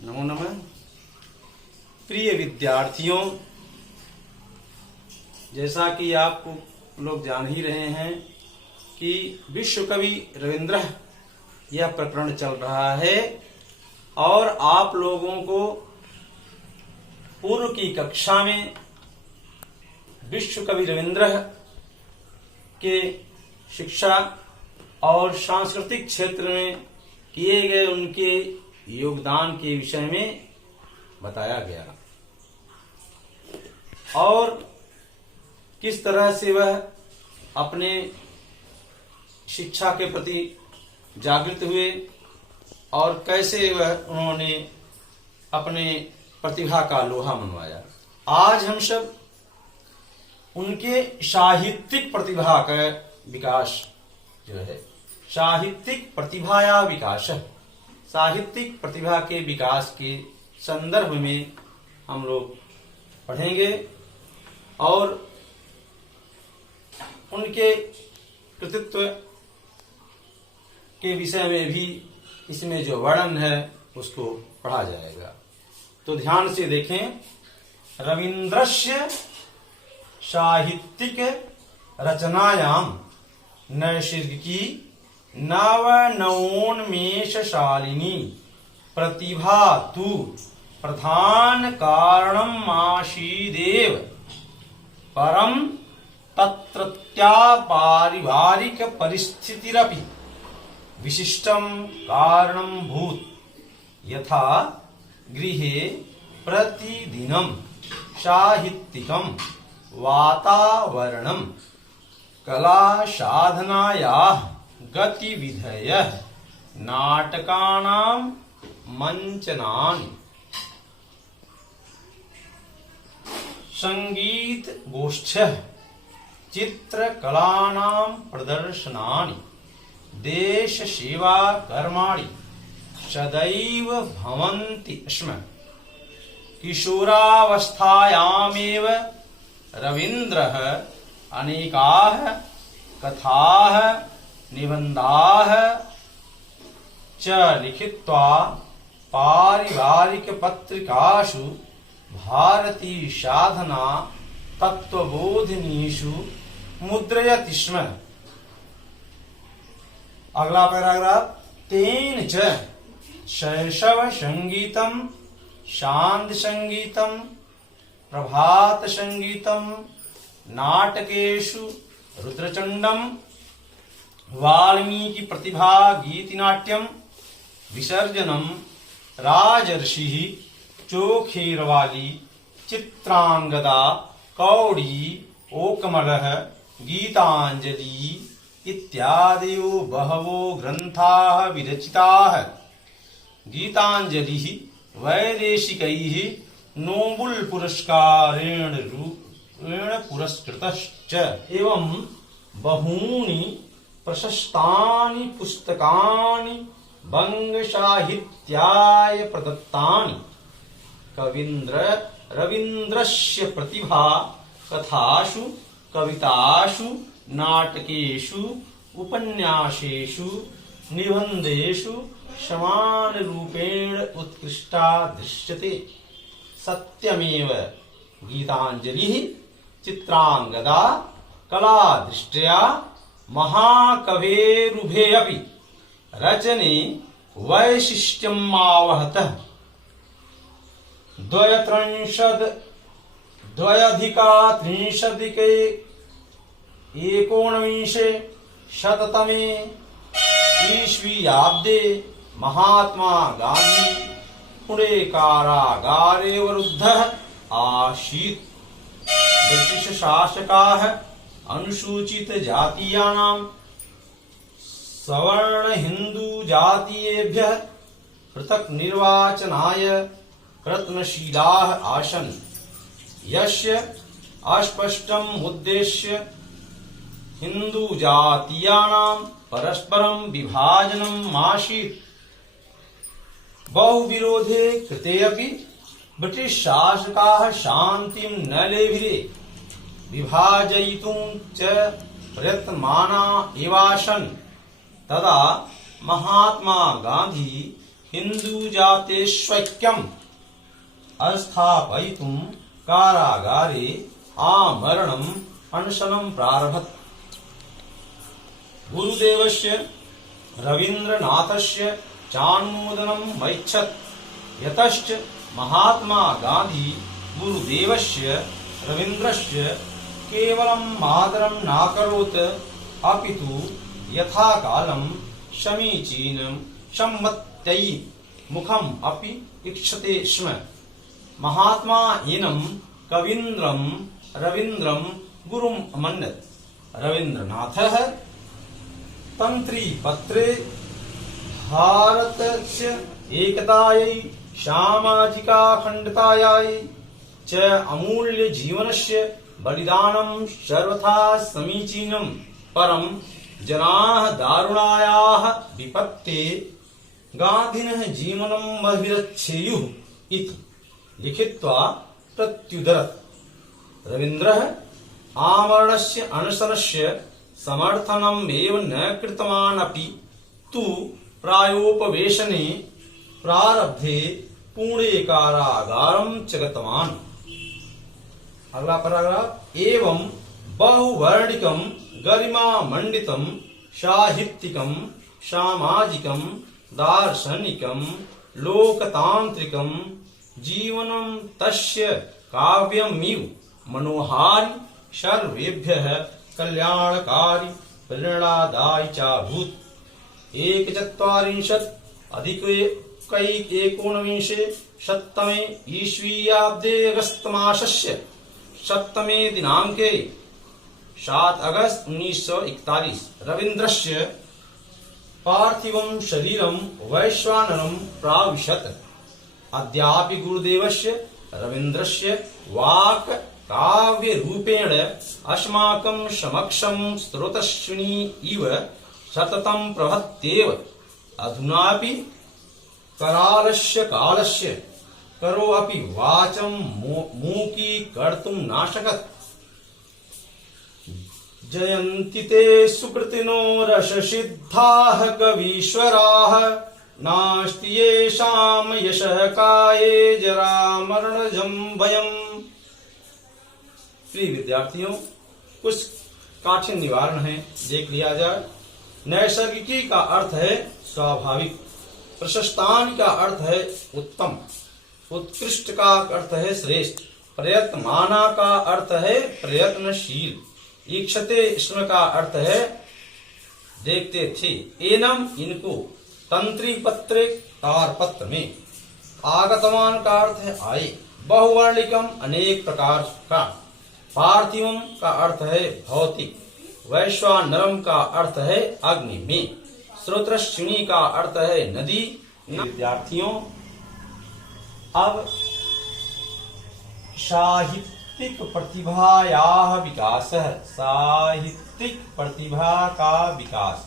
नमो नमः। प्रिय विद्यार्थियों, जैसा कि आप लोग जान ही रहे हैं कि विश्व कवि रविंद्र यह प्रकरण चल रहा है और आप लोगों को पूर्व की कक्षा में विश्व कवि रविंद्र के शिक्षा और सांस्कृतिक क्षेत्र में किए गए उनके योगदान के विषय में बताया गया और किस तरह से वह अपने शिक्षा के प्रति जागृत हुए और कैसे वह उन्होंने अपने प्रतिभा का लोहा मनवाया। आज हम सब उनके साहित्यिक प्रतिभा का विकास जो है, साहित्यिक प्रतिभा या विकास, साहित्यिक प्रतिभा के विकास के संदर्भ में हम लोग पढ़ेंगे और उनके कृतित्व के विषय में भी इसमें जो वर्णन है उसको पढ़ा जाएगा। तो ध्यान से देखें। रविन्द्रस्य साहित्यिक रचनायाम नैसर्गिकी नवनवोन्मेषशालिनी प्रतिभा तु प्रधान कारणमासीदेव, परम तत्रत्या पारिवारिक परिस्थितिरपि विशिष्टं कारणं भूत्। यथा गृहे प्रतिदिनं साहित्यिकं वातावरणं कला साधनायाः गतिविधयः नाटकानां मंचनानि संगीत गोष्ठ्यः चित्रकलानां प्रदर्शनानि देश सेवा कर्माणि सदैव भवन्ति स्म। किशोरावस्थायामेव रवीन्द्रः अनेकाः कथाः निबन्धाः च लिखित्वा पारिवारिक पत्रिकासु भारतीय साधना तत्वबोधिनीषु मुद्रयति स्म। अगला पैराग्राफ। तेन च शैशव संगीतम, शांत संगीतम, प्रभात संगीतम, नाटकेषु रुद्रचंडम, वाल्मीकि प्रतिभा गीतिनाट्यम, विसर्जनम, राजर्षि, चोखेरवाली, चित्रांगदा, कौड़ी, ओकमलः, गीतांजलि इत्यादयो बहवो ग्रंथाः विरचिताः। गीतांजलिः वैदेशिकैः नोबेल पुरस्कारेण पुरस्कृतश्च एवं बहूनि प्रशस्तानि पुस्तकानि बंग साहित्याय प्रदत्तानि। रवीन्द्रस्य प्रतिभा कथासु, कवितासु, नाटकेषु, उपन्यासेषु, निबन्धेषु समान रूपेण उत्कृष्टा दृश्यते। सत्यमेव गीतांजलिः चित्रांगदा कलादृष्ट्या महाकवेरुभेऽपि रचने वैशिष्ट्यमावहतः। 2033 शततमे ईस्वीयाब्दे महात्मा गांधी पुणे कारागारेऽवरुद्धः आसीत्। ब्रिटिश शासकाः अनुसूचित जातीयानां सवर्ण हिंदू जातीयेभ्यः पृथक् निर्वाचनाय प्रयत्नशीलाः आसन्। यस्य अस्पष्टम् उद्देश्य हिंदू जातीयानां परस्परं विभाजनम् आसीत्। बहुविरोधे कृते अपि ब्रिटिश शासकाः शान्तिं न लेभिरे। विभाजयितुं च प्रयत्नमाना एवासन्। तदा महात्मा गांधी हिन्दुजातेष्वैक्यम् अस्थापयितुं कारागारे आमरणम् अनशनं प्रारभत। गुरुदेवस्य रवीन्द्रनाथस्य चानुमोदनम् ऐच्छत्। यतश्च महात्मा गान्धी गुरुदेवस्य रवीन्द्रस्य केवलम् आदरं नाकरोत्, अपितु यथाकालं समीचीनं सम्मत्यै मुखम् अपि ईक्षते स्म। महात्मा एनं कवीन्द्रं रवीन्द्रं गुरुम् अमन्यत। रवीन्द्रनाथः तन्त्रीपत्रे भारतस्य एकतायै सामाजिकाखण्डतायै च अमूल्य जीवनस्य बलिदानं सर्वथा समीचीनं। परं जनाः दारुणायाः विपत्ते गान्धिनः जीवनम् अभिरक्षेयुः इति लिखित्वा प्रत्युदरत्। रवीन्द्रः आमरणस्य अनशनस्य समर्थनम् एव न कृतवान्, अपि तु प्रायोपवेशने प्रारब्धे पुणे कारागारं च गतवान्। अगला पैराग्राफ। एवं बहुवर्णिकं गरिमामण्डितं साहित्यिकं सामाजिकं दार्शनिकं लोकतान्त्रिकं जीवनं तस्य काव्यमिव मनोहारि, सर्वेभ्यः कल्याणकारी, प्रेरणादायी चाभूत्। 41+19 ईस्वीयाब्दे अगस्तमासस्य 7 दिनाङ्के 7 अगस्त 1941 रवीन्द्रस्य पार्थिवं शरीरं वैश्वानरं प्राविशत्। अद्यापि गुरुदेवस्य रवीन्द्रस्य वाक् काव्यरूपेण अस्माकं समक्षं स्रोतस्विनी इव सततं प्रवहत्येव। अधुनापि करालस्य कालस्य करो अपि वाचं मूकीकर्तुं नाशकत्। जयन्ति ते सुकृतिनो रससिद्धाः कवीश्वराः, नास्ति येषां यशः काये जरामरणजं भयम्। प्रिय विद्यार्थियों, कुछ काठिन निवारण है, देख लिया जाए। नैसर्गिकी का अर्थ है स्वाभाविक, प्रशस्तानि का अर्थ है उत्तम, उत्कृष्ट का अर्थ है श्रेष्ठ, प्रयत्नमाना का अर्थ है प्रयत्नशील, ईक्षते स्म का अर्थ है देखते थे, एनम इनको, तंत्री पत्रे तारपत्र में, आगतवान का अर्थ है आए, बहुवर्णिकम अनेक प्रकार का, पार्थिवम का अर्थ है भौतिक, वैश्वानरम का अर्थ है अग्नि में, स्रोतस्विनी का अर्थ है नदी। विद्यार्थियों, अब साहित्यिक प्रतिभायाः विकास, साहित्यिक प्रतिभा का विकास,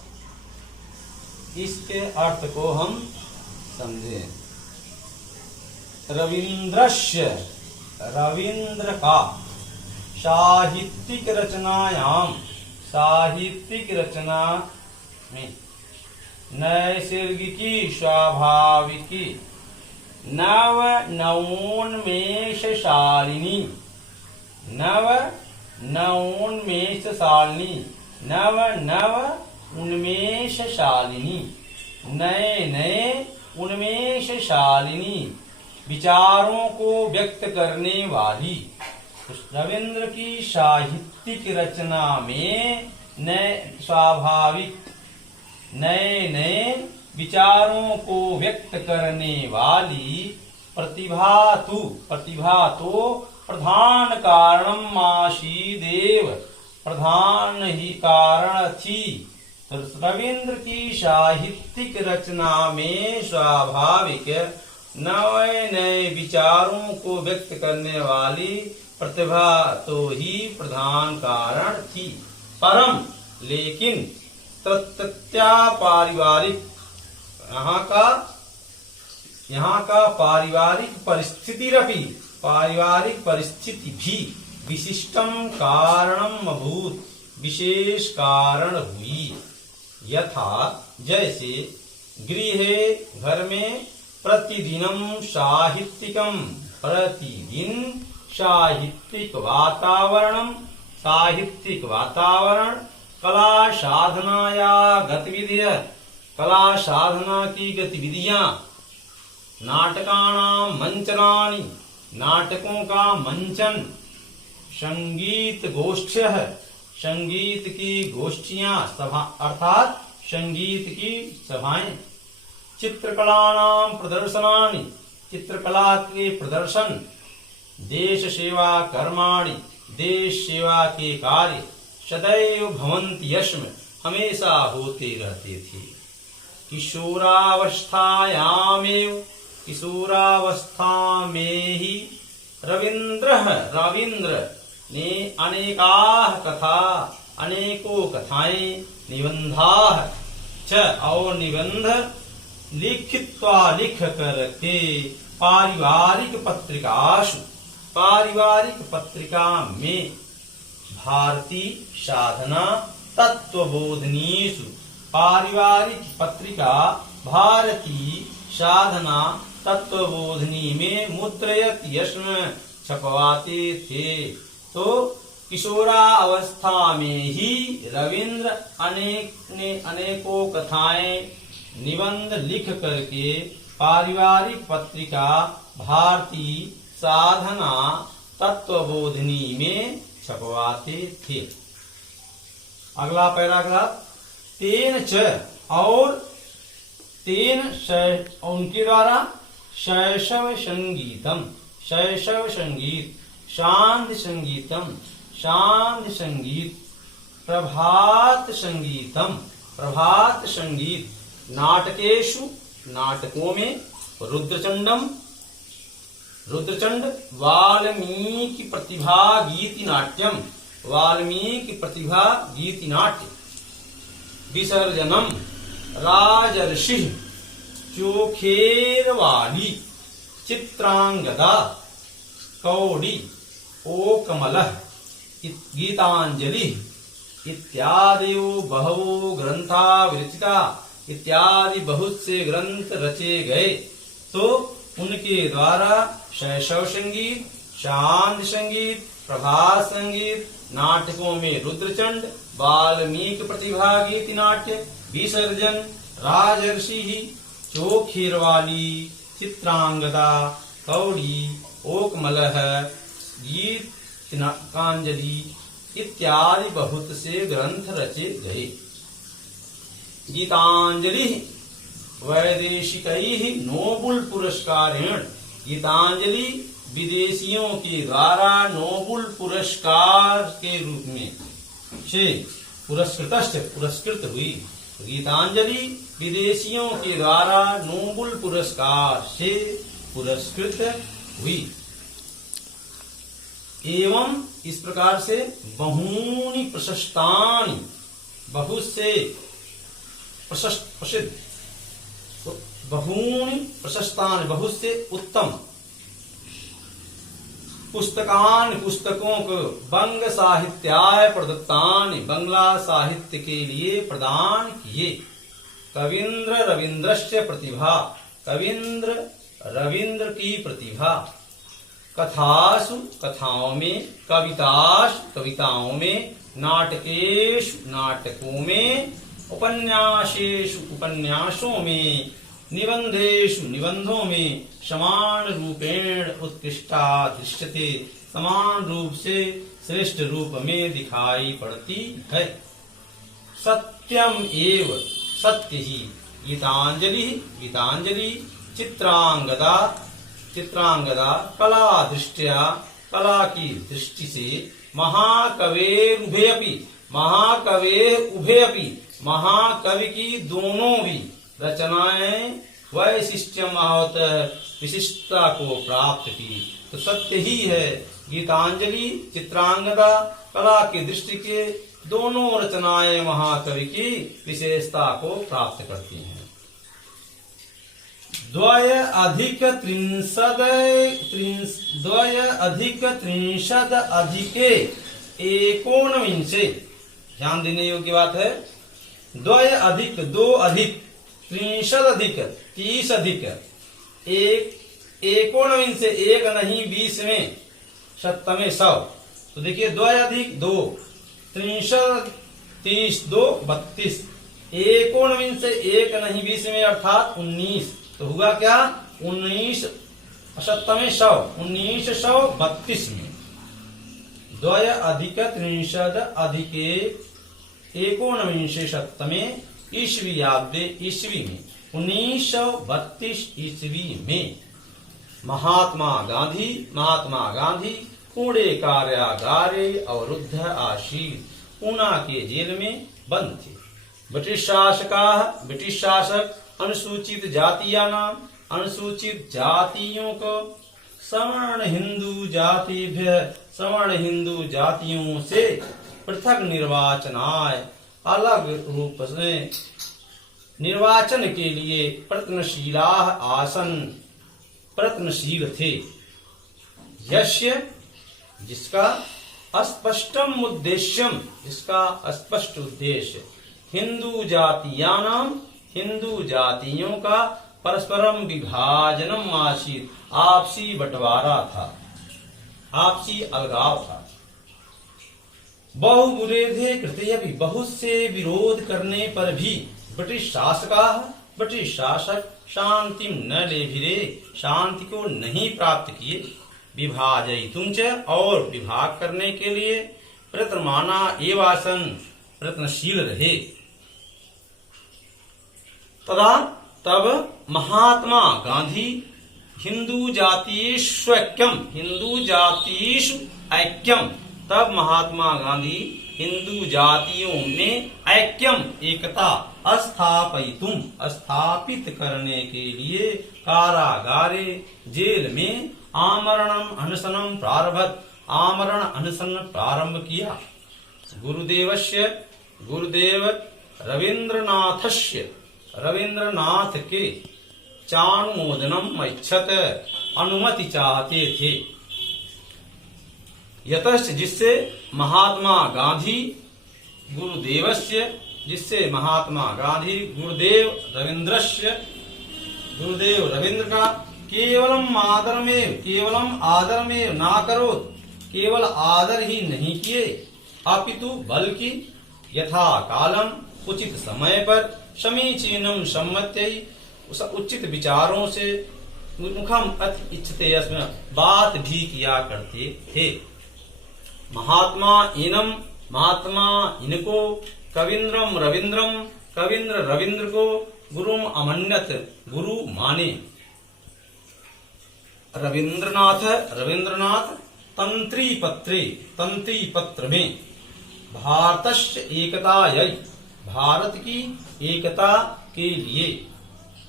इसके अर्थ को हम समझें। रवीन्द्रस्य, रवीन्द्र का, साहित्यिक रचनायाम, साहित्यिक रचना में, नैसर्गिकी स्वाभाविकी, नव नवोन्मेषशालिनी, नव नवोन्मेषशालिनी, नव नव उन्मेषशालिनी, नए नए उन्मेषशालिनी, विचारों को व्यक्त करने वाली। रवीन्द्र की साहित्यिक रचना में नए स्वाभाविक, नए नए विचारों को व्यक्त करने वाली प्रतिभा तो प्रधान कारणम आसीदेव, प्रधान ही कारण थी। रवीन्द्र की साहित्यिक रचना में स्वाभाविक नए नए विचारों को व्यक्त करने वाली प्रतिभा तो ही प्रधान कारण थी। परम लेकिन तत्त्या पारिवारिक, यहाँ का पारिवारिक परिस्थिति भी विशिष्टम कारणम अभूत, विशेष कारण हुई। यथा जैसे गृहे, घर में, प्रतिदिनं साहित्यिकं प्रतिदिन साहित्यिक वातावरण कला साधनाया गतिविधियां कला साधना की गतिविधियां नाटकानां मंचनानि नाटकों का मंचन संगीत गोष्ठ्यः संगीत की गोष्ठियां सभा अर्थात संगीत की सभाएं चित्रकलानां प्रदर्शनानि चित्रकला के प्रदर्शन देश सेवा कर्माणि देश सेवा के कार्य सदैव भवन्ति यस्म हमेशा होते रहते थे। किशोरावस्था में ही रविंद्र ने अनेकों कथाएं निबंधाः च और निबंध लिख करके पारिवारिक पत्रिका में भारतीय साधना तत्वबोधिनीषु पारिवारिक पत्रिका भारतीय साधना तत्वबोधिनी में मुद्रयत यस्म छपवाते थे। तो किशोरावस्था में ही रविंद्र अनेकों कथाएं निबंध लिख करके पारिवारिक पत्रिका भारतीय साधना तत्वबोधिनी में छपवाते थे। अगला पैराग्राफ तेन च और तेन उनके द्वारा शैशव संगीत शांति संगीत प्रभात संगीत नाटकों में रुद्रचंड वाल्मीकि प्रतिभा गीति नाट्य विसर्जनम राजर्षि चोखेरवाली चित्रांगदा कौड़ी ओकमलः गीतांजलि इत्यादि बहवो ग्रंथा विरचिता इत्यादि बहुत से ग्रंथ रचे गए। तो उनके द्वारा शैशव संगीत शांति संगीत प्रभात संगीत नाटकों में रुद्रचंड वाल्मीकि प्रतिभा गीति नाट्य विसर्जन राजर्षि चोखेरवाली चित्रांगदा कौड़ी ओकमलः गीतांजलि इत्यादि बहुत से ग्रंथ रचे गए। गीतांजलि वैदेशिकैः नोबेल पुरस्कारेण गीतांजलि विदेशियों के द्वारा नोबेल पुरस्कार के रूप में से पुरस्कृत हुई। गीतांजलि विदेशियों के द्वारा नोबेल पुरस्कार से पुरस्कृत हुई। एवं इस प्रकार से बहूनि प्रशस्तानि बहुत से प्रसिद्ध बहूनि प्रशस्तानि बहुत से उत्तम पुस्तकों को बंग साहित्याय प्रदत्तानि बंगला साहित्य के लिए प्रदान किए। रविंद्र की प्रतिभा कथाओं में कविताओं में नाटकों में उपन्यासों में निबंधों में समान रूपेण उत्कृष्टा दृश्यते समान रूप से श्रेष्ठ रूप में दिखाई पड़ती है। सत्यम एव सत्य ही गीतांजलि चित्रांगदा कला की दृष्टि से महाकवि की दोनों भी रचनाएं विशिष्टता को प्राप्त की। तो सत्य ही है गीतांजलि चित्रांगदा कला की दृष्टि के दोनों रचनाएं महाकवि की विशेषता को प्राप्त करती हैं। द्वय अधिक त्रिंशद अधिके एकोनविंशे ध्यान देने योग्य बात है। दो अधिक 30 अधिक एकोनविंश से एक नहीं 20 में शतमे 100। तो देखिए 2 अधिक 2 63 30 2 32। एकोनविंश से एक नहीं 20 में अर्थात 19। तो हुआ क्या 19 शतमे 100 1932 में। 2 अधिक 30 अधिक एकोनविंशे शतमे ईस्वीयाब्दे ईस्वी में 1932 ईस्वी में महात्मा गांधी पुणे कार्यागारे अवरुद्ध आसीत, पूना के जेल में बंद थे। ब्रिटिश शासक अनुसूचित जातियों को सवर्ण हिंदू जातियों से पृथक अलग रूप से निर्वाचन के लिए प्रयत्नशील थे। यस्य जिसका स्पष्ट उद्देश्य हिंदू जातियों का परस्परम विभाजनम आसीत, आपसी बंटवारा था, आपसी अलगाव था। बहुविरोधे कृते भी, बहुत से विरोध करने पर भी ब्रिटिश शासक शांति न लेभिरे, शांति को नहीं प्राप्त किए। विभाजयितुं च, और विभाग करने के लिए प्रयत्नमाना एवासन, प्रयत्नशील रहे। तब महात्मा गांधी हिंदू जातीषु ऐक्यम, तब महात्मा गांधी हिंदू जातियों में ऐक्यम एकता स्थापित करने के लिए कारागारे जेल में आमरण अनशन प्रारंभ किया। गुरुदेव रविंद्रनाथ के चानुमोदनम ऐच्छत, अनुमति चाहते थे। यतश्च, जिससे महात्मा गांधी गुरुदेव रविंद्र का केवलम आदरमेव ना करो, केवल आदर ही नहीं किए, अपितु बल्कि यथा कालम, उचित समय पर, समीचीनम सम्मत्यै, उचित विचारों से, मुखम अति इच्छते, बात भी किया करते थे। महात्मा इनको कविंद्र रविंद्र को गुरुम अमन्यत, गुरु माने। रविंद्रनाथ तंत्री पत्र में भारतस्य एकतायै, भारत की एकता के लिए,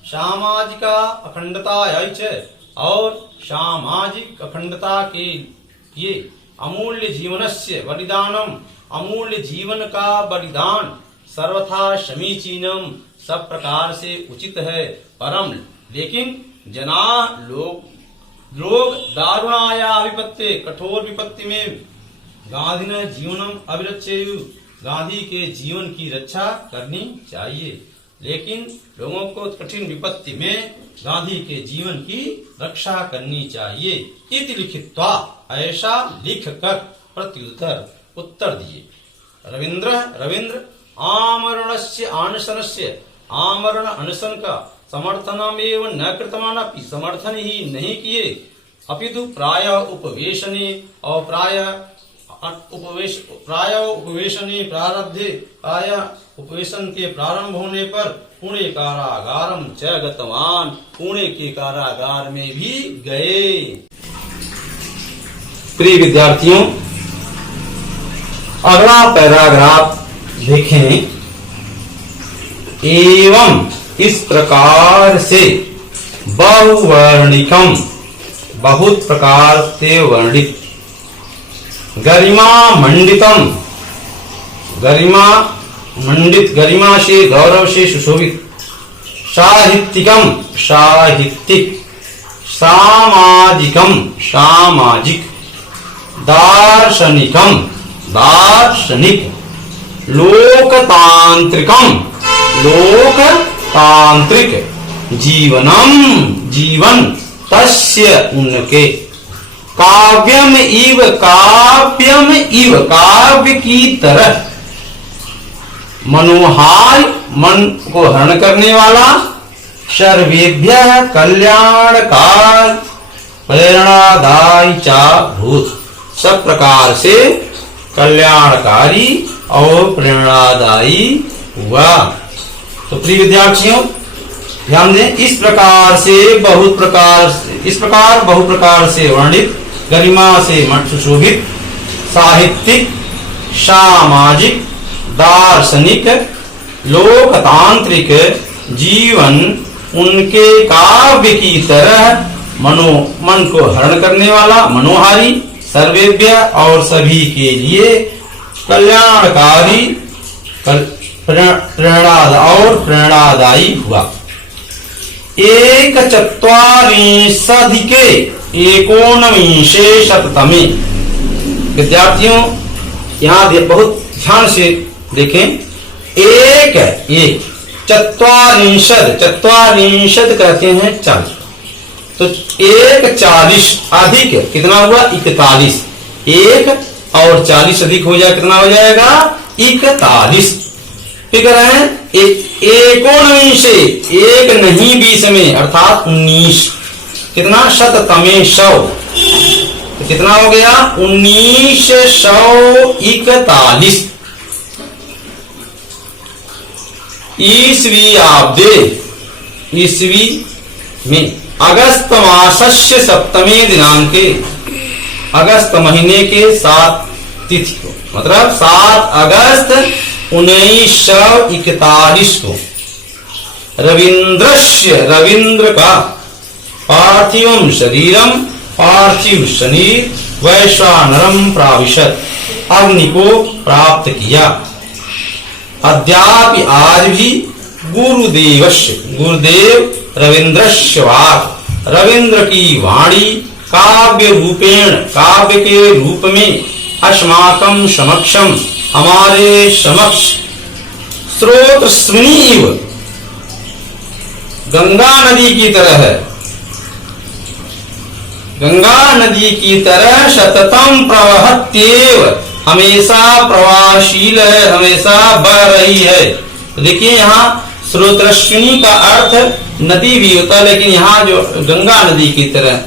सामाजिका अखंडतायै च, और सामाजिक अखंडता के लिए, अमूल्य जीवनस्य बलिदानम, अमूल्य जीवन का बलिदान, सर्वथा समीचीनम, सब प्रकार से उचित है, परम लेकिन जना लोग दारुणाया विपत्ति, कठोर विपत्ति में गांधी ने जीवनम अभिरक्षेयु, गांधी के जीवन की रक्षा करनी चाहिए। लेकिन लोगों को कठिन विपत्ति में गांधी के जीवन की रक्षा करनी चाहिए। इति लिखित्वा, ऐसा लिख कर उत्तर दिए। रविंद्र आमरण अनशन का समर्थनम एवं न कृतवान, समर्थन ही नहीं किए, अपितु प्राय उपवेशने और प्राय उपवेशन के प्रारंभ होने पर पुणे कारागारम च गतवान, पुणे के कारागार में भी गए। प्रिय विद्यार्थियों, अगला पैराग्राफ देखें। एवं इस प्रकार से बहुवर्णिकम, बहुत प्रकार से वर्णित, गरिमा गरिमा से गौरव से सुशोभित, साहित्यिक, सामाजिक, दार्शनिक, लोकतांत्रिक, जीवनम जीवन तस्य उनके काव्यम इव काव्य की तरह मनोहार मन को हरण करने वाला सर्वेभ्य कल्याणकार प्रेरणादायी चा भूत सब प्रकार से कल्याणकारी और प्रेरणादायी हुआ। तो प्रिय विद्यार्थियों ध्यान दें, इस प्रकार बहु प्रकार से वर्णित गरिमा से सुशोभित साहित्यिक सामाजिक दार्शनिक लोकतांत्रिक जीवन उनके काव्य की तरह मन को हरण करने वाला मनोहारी सर्वेभ्य और सभी के लिए कल्याणकारी प्रेरणादायी हुआ। एक चत्वारिंशधिके एकोनविंशे शततमे विद्यार्थियों यहाँ बहुत ध्यान से देखें, एक चत्वारिंशद कहते हैं 40, तो 40 अधिक कितना हुआ 41, 1 और 40 अधिक हो जाए कितना हो जाएगा 41। फिर है 19 एक नहीं 20 में अर्थात 19 कितना शततमे 100, तो कितना हो गया 1941 ईस्वी में अगस्त मासस्य सप्तमे दिनांके अगस्त महीने के 7 तिथि को मतलब 7 अगस्त 1941 को रविंद्र का पार्थिवम शरीरम पार्थिव शरीर वैश्वानरम प्राविशत अग्नि को प्राप्त किया। अद्यापि आज भी गुरुदेव रविंद्रस्य वाक् रविंद्र की वाणी काव्य के रूप में अस्माकं समक्षम हमारे समक्ष स्रोतस्विनीव गंगा नदी की तरह सततम प्रवहत्येव हमेशा प्रवाहशील है हमेशा बह रही है। तो देखिए यहाँ स्रोतस्विनी का अर्थ नदी भी होता है, लेकिन यहाँ जो गंगा नदी की तरह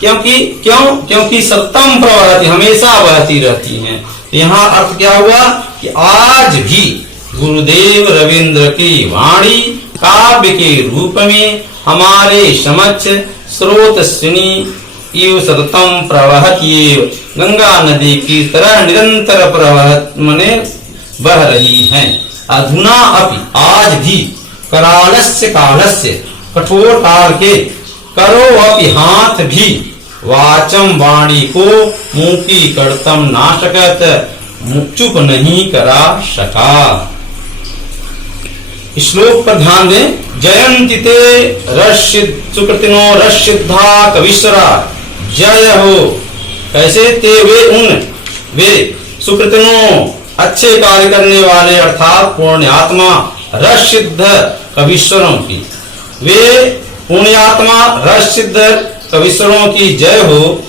क्योंकि सततम प्रवहती हमेशा बहती रहती हैं। तो यहाँ अर्थ क्या हुआ कि आज भी गुरुदेव रविंद्र की वाणी काव्य के रूप में हमारे समक्ष स्रोतस्विनी इव सततम प्रवहत्येव गंगा नदी की तरह निरंतर प्रवहत मने बह रही हैं। अधुना अपि आज भी करालस्य कालस्य कठोर काल के करो अपि हाथ भी वाचम वाणी को मुकी कर्तम नाशकत चुप नहीं करा सका। श्लोक पर ध्यान दें। जयंति ते सुकृतिनो रसिद्धा कविश्वरा जय हो। कैसे ते वे सुकृतिनो अच्छे कार्य करने वाले अर्थात पुण्यात्मा रस सिद्ध कविश्वरों की वे पुण्यात्मा रस सिद्ध कविश्वरों की जय हो।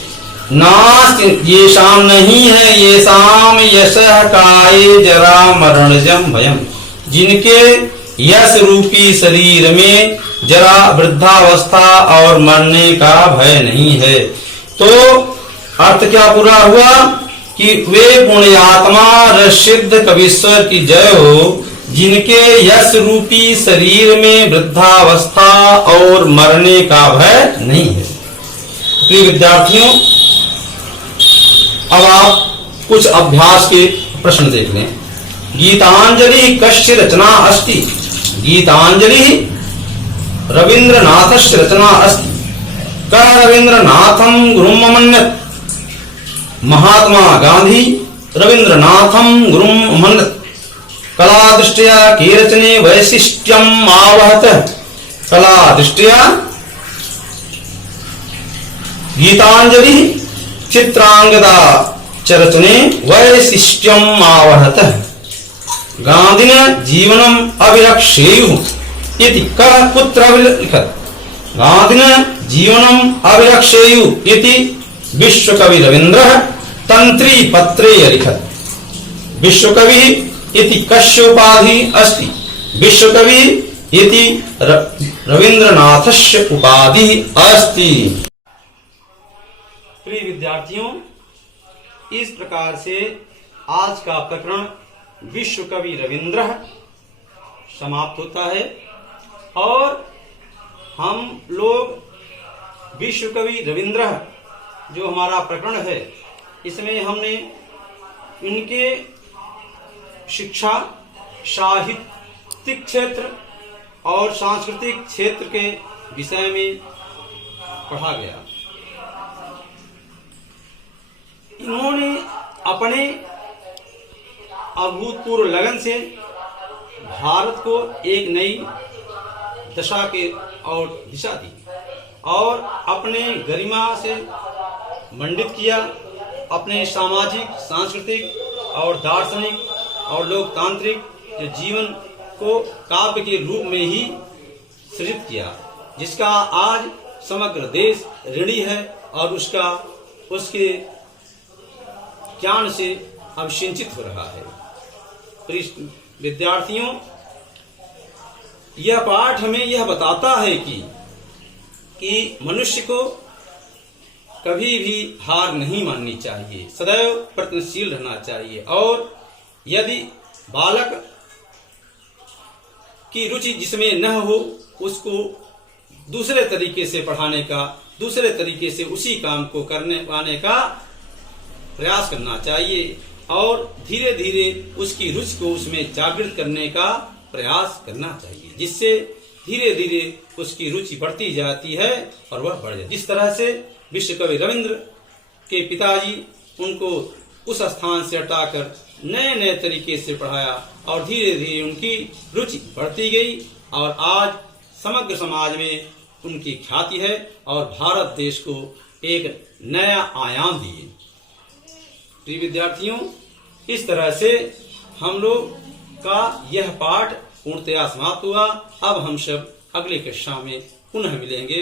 नास्ति ये शाम नहीं है ये शाम यशः काये जरा मरणजम भयम जिनके यश रूपी शरीर में जरा वृद्धावस्था और मरने का भय नहीं है। तो अर्थ क्या पूरा हुआ कि वे पुण्यात्मा रसिद्ध कविश्वर की जय हो जिनके यश रूपी शरीर में वृद्धावस्था और मरने का भय नहीं है। प्रिय विद्यार्थियों अब आप कुछ अभ्यास के प्रश्न देख लें। गीतांजलि कस्य रचना अस्ति। गीतांजलि रवीन्द्रनाथस्य रचना अस्ति। कः रवीन्द्रनाथं गुरुम् अमन्यत। महात्मा गांधी रवीन्द्रनाथं गुरुम् अमन्यत। कला दृष्टया के रचने वैशिष्ट्यम् आवहत। कला दृष्टया गीतांजलि चित्रांगदा च रचने वैशिष्ट्यम् आवहत। गांधिन जीवनम अभिरक्षेयुः इति कः कुत्र अलिखत् गान्धिना जीवनम् अभिरक्षेयु इति विश्वकवि रवीन्द्रः तन्त्री पत्रे अलिखत्। विश्वकवि इति कस्य उपाधिः अस्ति? विश्वकवि इति रवीन्द्रनाथस्य उपाधिः अस्ति। प्रिय विद्यार्थियों, इस प्रकार से आज का प्रकरण विश्वकवि रवीन्द्र समाप्त होता है और हम लोग विश्वकवि रवीन्द्र जो हमारा प्रकरण है इसमें हमने इनके शिक्षा, साहित्यिक क्षेत्र और सांस्कृतिक क्षेत्र के विषय में पढ़ा गया। इन्होंने अपने अभूतपूर्व लगन से भारत को एक नई दशा के और दिशा दी और अपने गरिमा से मंडित किया। अपने सामाजिक, सांस्कृतिक और दार्शनिक और लोकतांत्रिक जीवन को काव्य के रूप में ही सृजित किया, जिसका आज समग्र देश ऋणी है और उसके ज्ञान से अब सिंचित हो रहा है। विद्यार्थियों, यह पाठ हमें यह बताता है कि मनुष्य को कभी भी हार नहीं माननी चाहिए, सदैव प्रयत्नशील रहना चाहिए और यदि बालक की रुचि जिसमें न हो उसको दूसरे तरीके से पढ़ाने का, दूसरे तरीके से उसी काम को करने पाने का प्रयास करना चाहिए और धीरे धीरे उसकी रुचि को उसमें जागृत करने का प्रयास करना चाहिए, जिससे धीरे धीरे उसकी रुचि बढ़ती जाती है और वह बढ़ जाती है। जिस तरह से विश्वकवि रवीन्द्र के पिताजी उनको उस स्थान से हटाकर नए नए तरीके से पढ़ाया और धीरे धीरे उनकी रुचि बढ़ती गई और आज समग्र समाज में उनकी ख्याति है और भारत देश को एक नया आयाम दिए। प्रिय विद्यार्थियों, इस तरह से हम लोग का यह पाठ पूर्णतया समाप्त हुआ। अब हम सब अगले कक्षा में पुनः मिलेंगे।